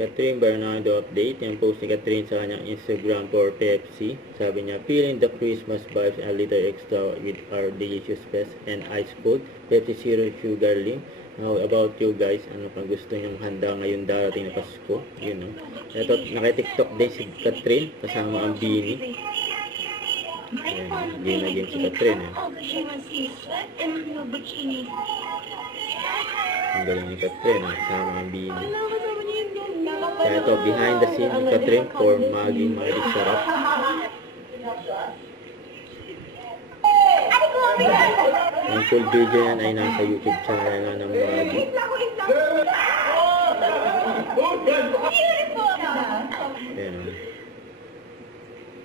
Catherine Bernardo update. Yung post ni Catherine sa kanyang Instagram for Pepsi. Sabi niya, feeling the Christmas vibes a little extra with our delicious fest and ice food. Pepsi Zero Sugar Link. How about you guys? Ano pang gusto niyong handa ngayon darating na Pasko? Yun, no? Ito, naka-TikTok din si Catherine kasama ang Bini. Ayan, game na game si Catherine. Ang galing ni Catherine, kasama ang Bini. Kaya ito, behind the scene ni Catherine for maging sarap. Ang full video yan ay nasa YouTube channel na ng Maggie. Ayan o.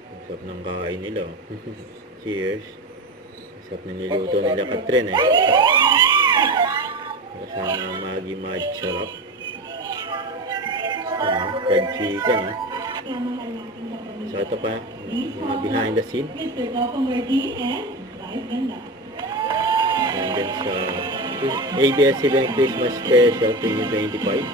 Ang sarap ng kain nila. Cheers. Ang sarap na niluto nila Catherine eh. Kasama ang Maggie sarap. Fried chicken eh. So ito pa, mga behind the scene. And then sa ABS-CBN Christmas Special 2025.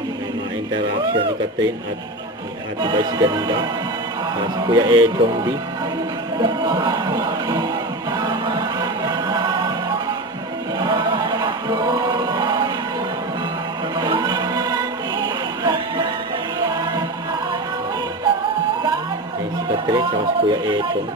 May mga interaction ni Catherine at ni Ate Vice Ganda. Si Kuya Edong D. Ayan si Catherine saka si Kuya Edong.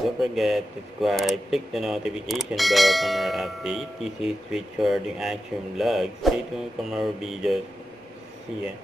Don't forget to subscribe, click the notification bell for more updates. This is Richard Action Vlog. Stay tuned for more videos. See ya.